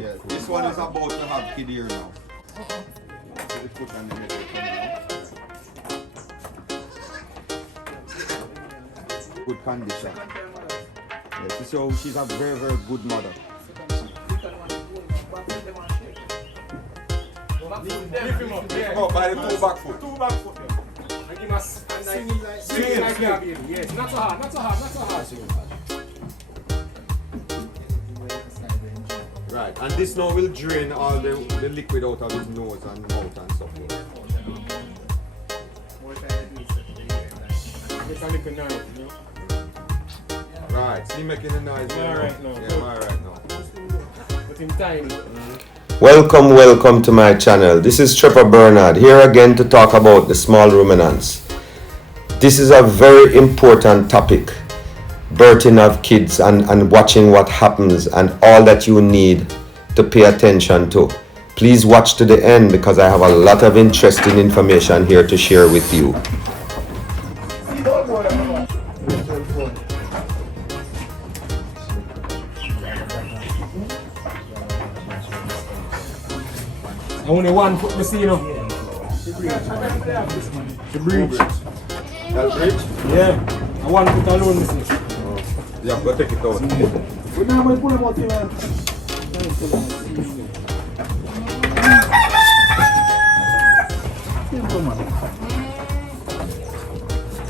Yeah, this one is about to have kid here now. The foot and the neck will come out. Good condition. Yes, so she's a very, very good mother. Lift him up, yeah. Oh, by the two back foot. Two back foot, yeah. And give us a nice swing like that, baby. Yes, not so hard, not so hard, not so hard. Right, and this now will drain all the liquid out of his nose and mouth and stuff. Make a little noise, you know? Right, see making a noise. All right now. Yeah, all right now. But in time. Welcome to my channel. This is Trevor Bernard here again to talk about the small ruminants. This is a very important topic, birthing of kids and watching what happens and all that you need to pay attention to. Please watch to the end because I have a lot of interesting information here to share with you. Only one foot to see, you know. The breech. That breech? Yeah. And one foot alone, you see. Yeah, go take it out.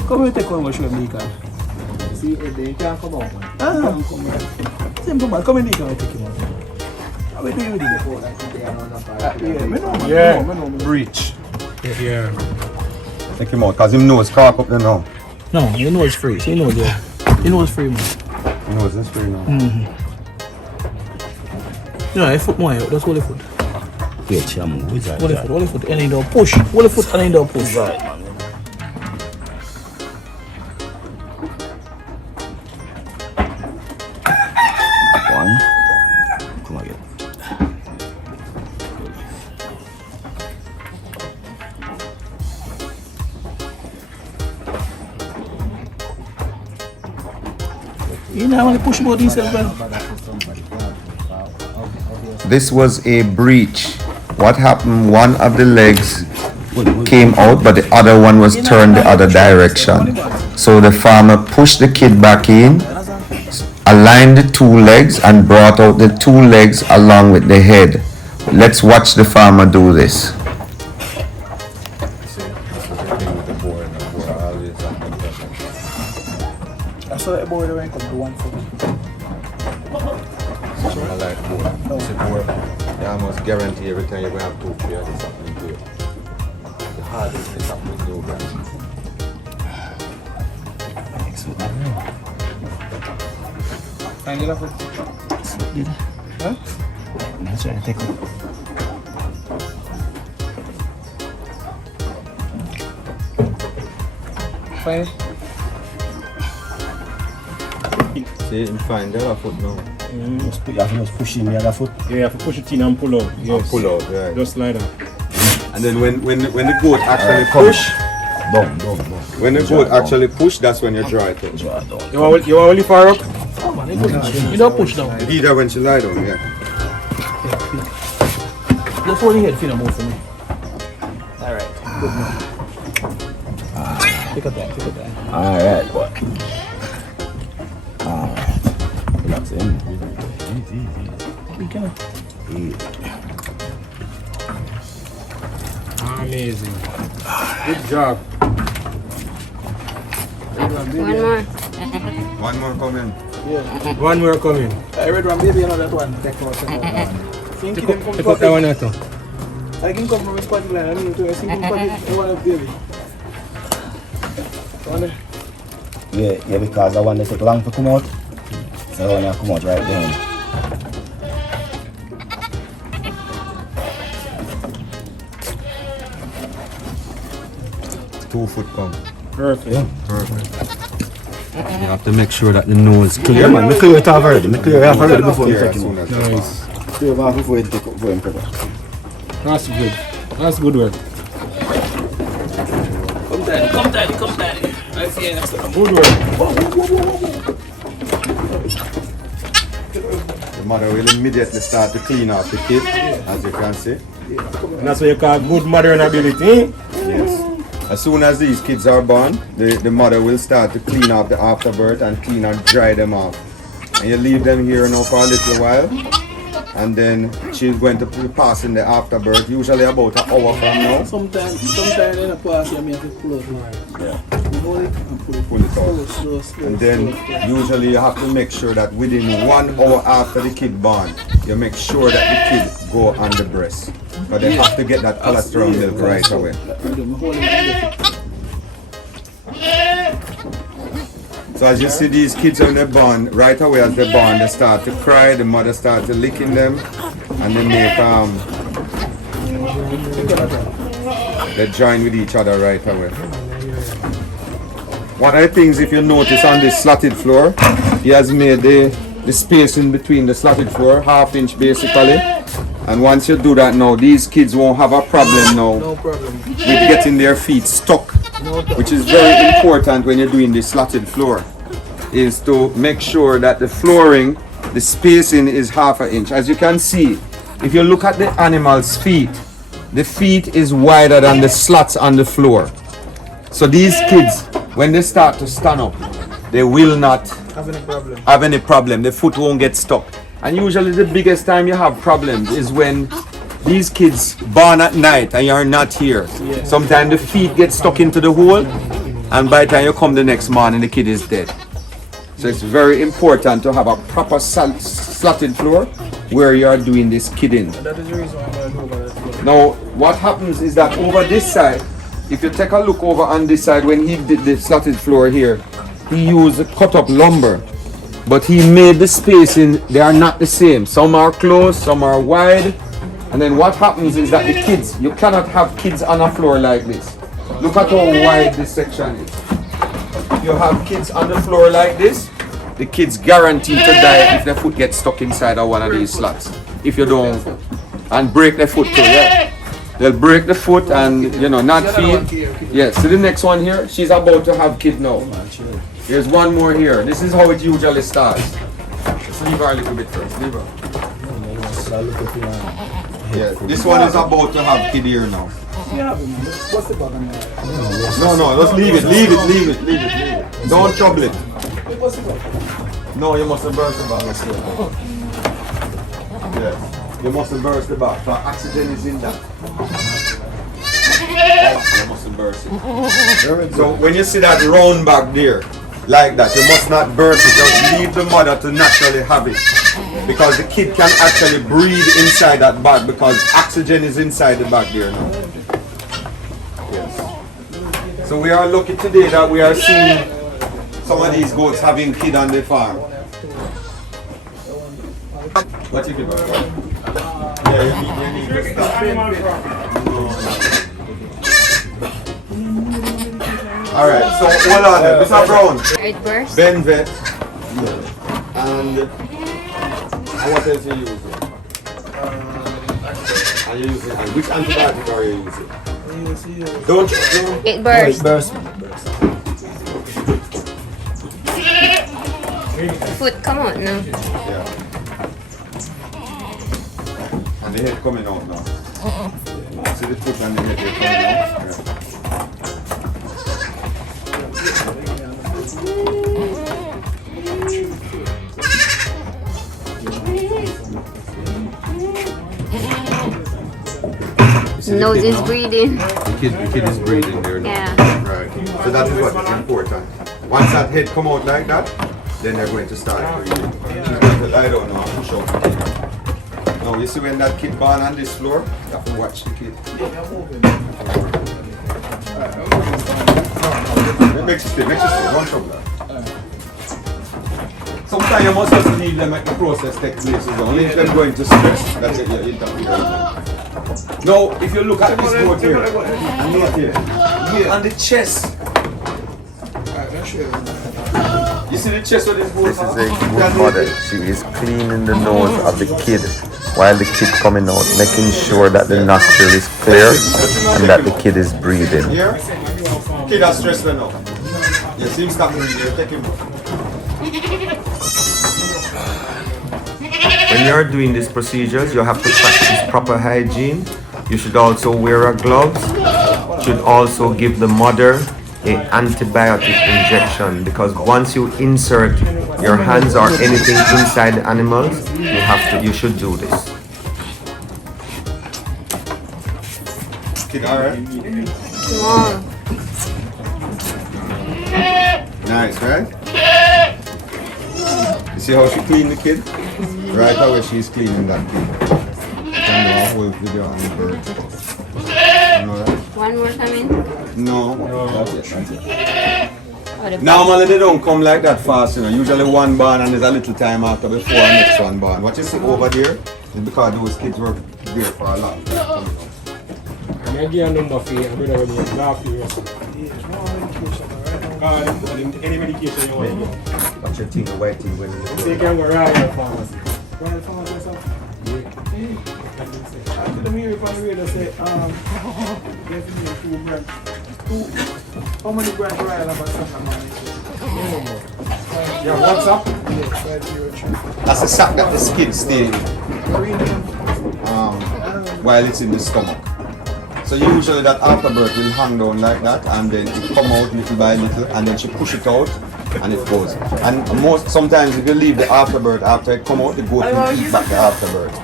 Come here, take one more show me, can. See, they can't come out. Come here. Simple man, come in here, can take him out. How we doing with it before? Yeah. Breech. Yeah. Take him out, because him nose cock up there now. No, you know it's free. So you know it's you know it's free, man. He knows it's free now. You know, a foot more, just hold the foot. Wait, Cham, who is that? Hold the foot, and then push. Hold the foot, and then push. Right, man. One. Come again. You know, when you push about yourself, man. This was a breech. What happened? One of the legs came out, but the other one was turned the other direction. So the farmer pushed the kid back in, aligned the two legs, and brought out the two legs along with the head. Let's watch the farmer do this. I saw a boy that went up to 1 foot. I like board. It's a board. You almost guarantee every time you're going to have two players, it's happening to you. The hardest is happening to you guys. Find it up. Huh? That's right, take it. Find it. See, you find the other foot now. You have to just push in the other foot. Yeah, you have to push it in and pull out. Yes. Pull out, yeah. Just like that. And then when the goat actually push, Down. when the goat actually push, that's when you draw it out. Draw down. You want to lift her up? Oh, man, you don't push down. Either when she lie down, yeah. Just hold your head, feel more for me. Alright, good man. Take a time. Alright, boy. Alright. Relax in. Easy. You can. Amazing. Good job. One more coming. One more coming. I read one baby, another one. Take out. Think Take him up come that one out. I can come from his party line. I mean, to a simple party, one of baby. Yeah, because the one that take long to come out. So the one that come out right then. 2 foot come. Perfect. Yeah. Perfect. You have to make sure that the nose clear, man. Me clear it off already. Me clear it off already before you take him out. Nice. Clear it off before you take him out. That's good. That's good work. Come daddy. I see Good work. The mother will immediately start to clean off the kid, as you can see. And that's what you call good maternability. Yes. As soon as these kids are born, the mother will start to clean off the afterbirth and clean and dry them off. And you leave them here now for a little while, and then she's going to be passing the afterbirth, usually about an hour from now. Sometimes in a pass, you have to pull it. Yeah. Hold it and pull it. Pull it out. Slow. And then usually you have to make sure that within 1 hour after the kid born, you make sure that the kid go on the breast. But they have to get that cholesterol milk right away. So as you see these kids when they're born, right away as they're born, they start to cry, the mother starts to licking them, and they make they join with each other right away. One of the things, if you notice on this slatted floor, he has made the space in between the slatted floor, 1/2 inch basically. And once you do that now, these kids won't have a problem now with getting their feet stuck, which is very important when you're doing this slatted floor, is to make sure that the flooring, the spacing is 1/2 inch. As you can see, if you look at the animal's feet, the feet is wider than the slats on the floor. So these kids, when they start to stand up, they will not have any problem. The foot won't get stuck. And usually the biggest time you have problems is when these kids born at night and you're not here. Sometimes the feet get stuck into the hole, and by the time you come the next morning, the kid is dead. So it's very important to have a proper slatted floor where you are doing this kidding. That is the reason why I'm going to go over that. Now, what happens is that over this side, if you take a look over on this side, when he did the slatted floor here, he used cut up lumber, but he made the spacing, they are not the same. Some are close, some are wide. And then what happens is that the kids, you cannot have kids on a floor like this. Look at how wide this section is. If you have kids on the floor like this, the kids guaranteed to die if their foot gets stuck inside of one of these slats. If you don't, and break their foot too, yeah. They'll break the foot and, you know, not feed. Yes, so the next one here, she's about to have kid now. Here's one more here. This is how it usually starts. Just leave her a little bit first, leave her. Yeah, this one is about to have kid here now. What's the button? No, just leave it. Don't trouble it. No, you mustn't burst the back. Yes, you mustn't burst the back. So oxygen is in that. You mustn't burst it. So when you see that round back there, like that, you must not burst it. Just leave the mother to naturally have it. Because the kid can actually breathe inside that bag because oxygen is inside the bag there now. Yes. So we are lucky today that we are seeing some of these goats having kid on the farm. What you think about that? Yeah, you need to stop. Alright, so hold on there. Mr. Brown. It burst. Benvet. And what else are you using? Are you using? And which antibiotic are you using? Don't. It burst. Foot, come on now. Yeah. And the head coming out now. See the foot and the head coming out? Yeah. Nose is breathing. The kid is breathing there now. Yeah. Right. So that is what is important. Once that head come out like that, then they're going to start breathing. She's going to lie down now and push out the kid. Now you see when that kid born on this floor, you have to watch the kid. Make you stay, don't trouble. Sometimes you must just leave them at the process take place. Only if they're going to stress that you interfere. Now, if you look at this goat here, and look here, on the chest. You see the chest of this goat? This is a good mother. She is cleaning the nose of the kid while the kid coming out, making sure that the nostril is clear and that the kid is breathing. Here, kid has stressed enough. You see him stop breathing, take him. when you're doing these procedures, you have to practice proper hygiene. You should also wear a gloves. Should also give the mother an antibiotic injection, because once you insert your hands or anything inside the animals, you should do this. Kid, alright? Small. Nice, right? You see how she cleaned the kid? Right away she's cleaning that kid. You can do a whole video on the bird. You know that? One more coming. No. That's it. Oh, the Normally they don't come like that fast, you know. Usually one born and there's a little time after before the next one born. What you see over there is because those kids were there for a long time. I give you a number for you. I'm going to go to the any medication you want. What's your thing, the white thing when you So you can go right to the pharmacy. Royal Pharmacy, sir? I didn't hear it on the radio say, definitely 2 grand. How many grand Royal have a second man? Yeah, what's up? Yes, 503. That's the sack that the skin stay in while it's in the stomach. So usually that afterbirth will hang down like that, and then it come out little by little, and then she push it out and it goes. And sometimes if you leave the afterbirth after it come out, the goat will eat back the afterbirth.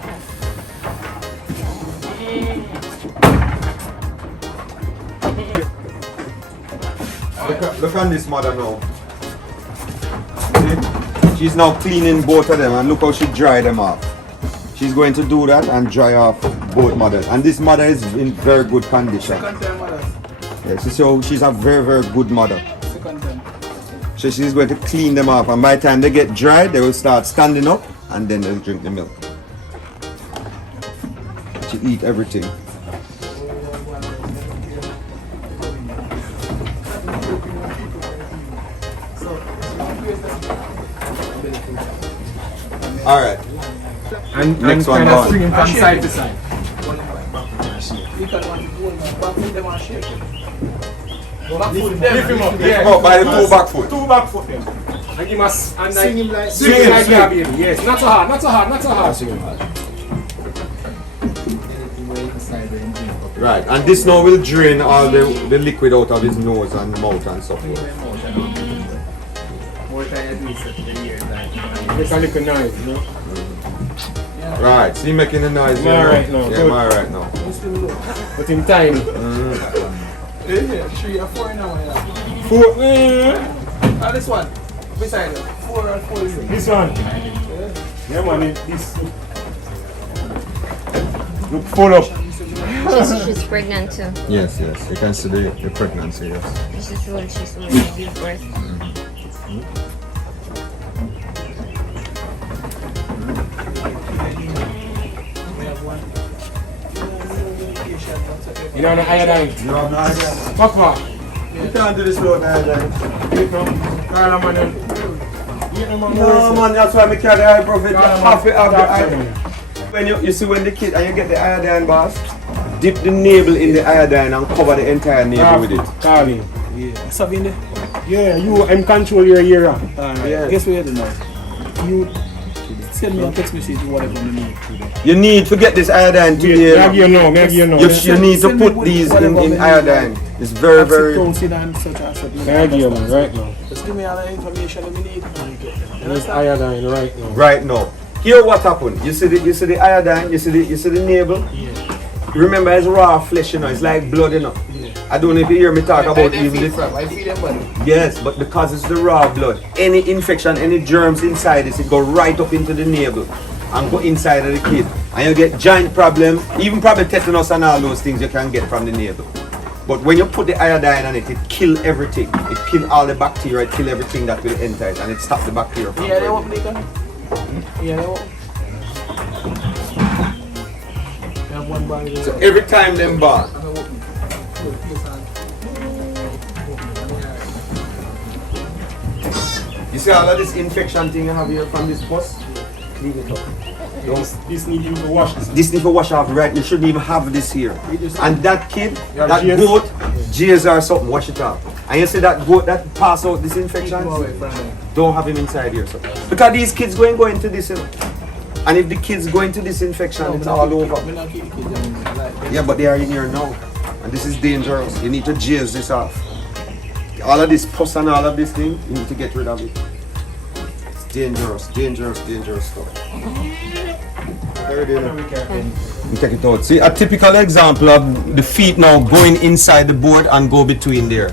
Look on this mother now. See? She's now cleaning both of them, and look how she dry them off. She's going to do that and dry off both mothers. And this mother is in very good condition. Second time mothers. Yes, so she's a very, very good mother. Second time. So she's going to clean them off, and by the time they get dry, they will start standing up, and then they'll drink the milk. She eat everything. All right. And Next one kind gone. of swinging from side to side. You can want to go in back foot them and shake it. Back foot Lift them. him up, Lift yeah. him up by the two back foot. Two back foot them. And give us and Swing him like swing him like that, baby. Yes, not so hard, not so hard, not so hard. Right, and this now will drain all the liquid out of his nose and mouth and so forth. More time at least at the year time. Make a little noise, you know. Right, see making a noise. I'm alright now, Yeah, good. I'm alright now. But in time. Yeah, 3 or 4 now. Yeah. 4. This one. Beside it. 4 or 4 is it? This one. Yeah, man, this. Look full up. She's pregnant too. Yes, yes, you can see the pregnancy, yes. This is what she's going to give birth. You know the iodine. You have no idea. Papa. You can't do this without iodine. Carla, man. No, man, that's why I carry the ibuprofen. You have to have the iodine. When you see when the kid and you get the iodine bath, dip the navel in the iodine and cover the entire navel with it. Carly. Yeah. Something there? Yeah, I'm control your ear. Alright. Yeah. Guess where you now? You send me a text message whatever you need today. You need to get this iodine to Maybe you know. You need to put these in iodine. It's very, very. Proceed and such and such. I give you man right now. Just give me all the information that we need. There's iodine right now. Right now. Here what happened? You see the iodine, you see the navel? Yeah. Remember it's raw flesh, you know, it's like blood, you know. Yeah. I don't know if you hear me talk about even this. I feel them body. Yes, but because it's the raw blood, any infection, any germs inside this, it go right up into the navel and go inside of the kid. And you get giant problem, even probably tetanus and all those things you can get from the navel. But when you put the iodine on it, it kill everything. It kill all the bacteria, it kill everything that will enter it, and it stop the bacteria from Yeah, they growing. want me. Yeah, they want. They have one body. So every time them born, you see all of this infection thing you have here from this bus? Clean it up. This need you to wash this. This need to wash off, right? You shouldn't even have this here. And that kid, Yeah, that J's. goat, J's or something, wash it off. And you see that goat that pass out this infection? Don't have him inside here. So. Because these kids go into this, you know. And if the kids go into this infection, it's all over. Yeah, but they are in here now. And this is dangerous. You need to jizz this off. All of this pus and all of this thing, you need to get rid of it. It's dangerous, dangerous, dangerous stuff. You take it out. See, a typical example of the feet now going inside the board and go between there.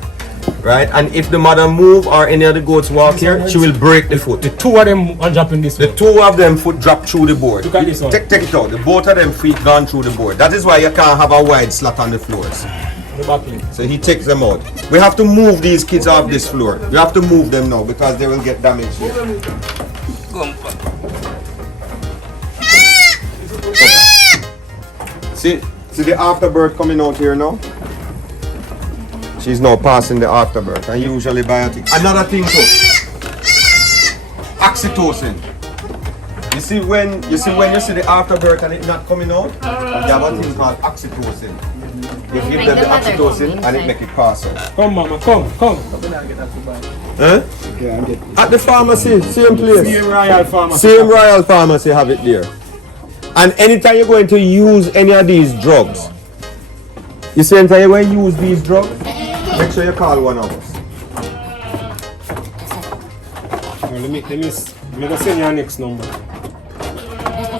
Right? And if the mother move or any of the goats walk here, she will break the foot. The two of them are dropping this The way. two of them foot drop through the board. Look at this one. Take it out. The both of them feet gone through the board. That is why you can't have a wide slot on the floors. The back leg. So he takes them out. We have to move these kids off this floor. We have to move them now because they will get damaged here. See the afterbirth coming out here now? She's now passing the afterbirth and usually biotics. Another thing too. Oxytocin. You see when you see the afterbirth and it not coming out, you have a thing called oxytocin. You give them the oxytocin and it make it pass out. Come, mama, come. Huh? At the pharmacy, same place. Same Royal Pharmacy. Same Royal Pharmacy have it there. And anytime you're going to use any of these drugs, you see anytime you're going to use these drugs, make sure you call one of us. Well, let me go send your next number.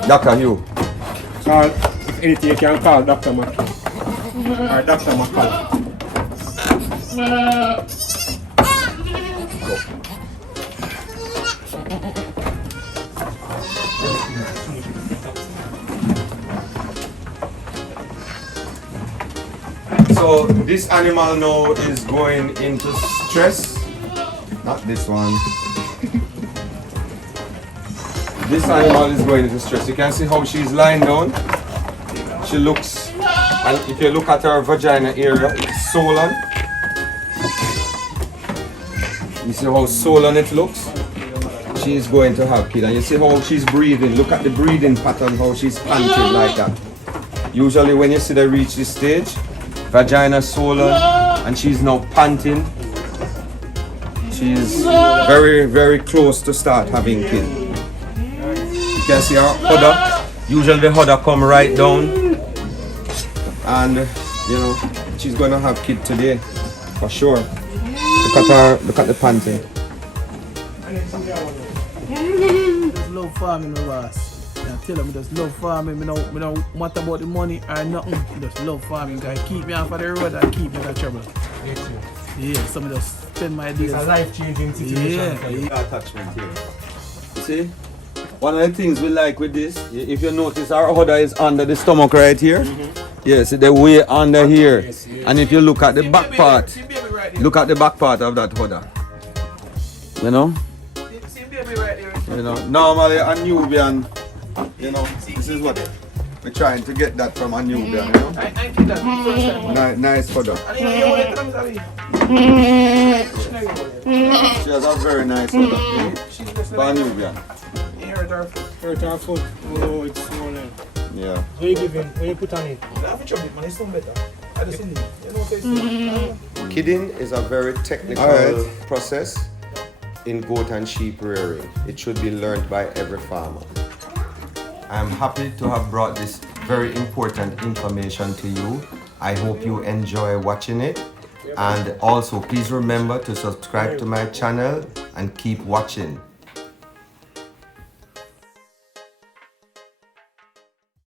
Dr. Hugh. Call, if anything, you can call Dr. McKay. Or Dr. McCall. So this animal now is going into stress. Not this one. This animal is going into stress. You can see how she's lying down. She looks, and if you look at her vagina area, it's swollen. You see how swollen it looks? She's going to have kids. And you see how she's breathing. Look at the breathing pattern, how she's panting like that. Usually when you see her reach this stage, vagina swollen, and she's now panting. She's very, very close to start having kids. You can see her udder. Usually the udder come right down, and you know she's gonna have kid today for sure. Look at her. Look at the panting. Just love farming, my boss. I tell them, I just love farming. Me no matter about the money or nothing. I just love farming. Guys, keep me off of the road and keep me out of trouble. Yeah, so I just spend my days. It's a life-changing situation. Yeah. Attachment here. You see, one of the things we like with this, if you notice, our udder is under the stomach right here. Yes, the way under here. Yes. And if you look at the back part, look at the back part of that udder. You know. See baby right there. You know, normally a Nubian, you know, this is what we're trying to get that from a Nubian, you know. I get that first time. Nice udder. And you know what comes out of She has a very nice udder. For a Nubian. Hurt her foot. Oh, it's swollen. Yeah. What you giving? What you put on it? Kidding is a very technical process in goat and sheep rearing. It should be learned by every farmer. I'm happy to have brought this very important information to you. I hope you enjoy watching it. And also please remember to subscribe to my channel and keep watching.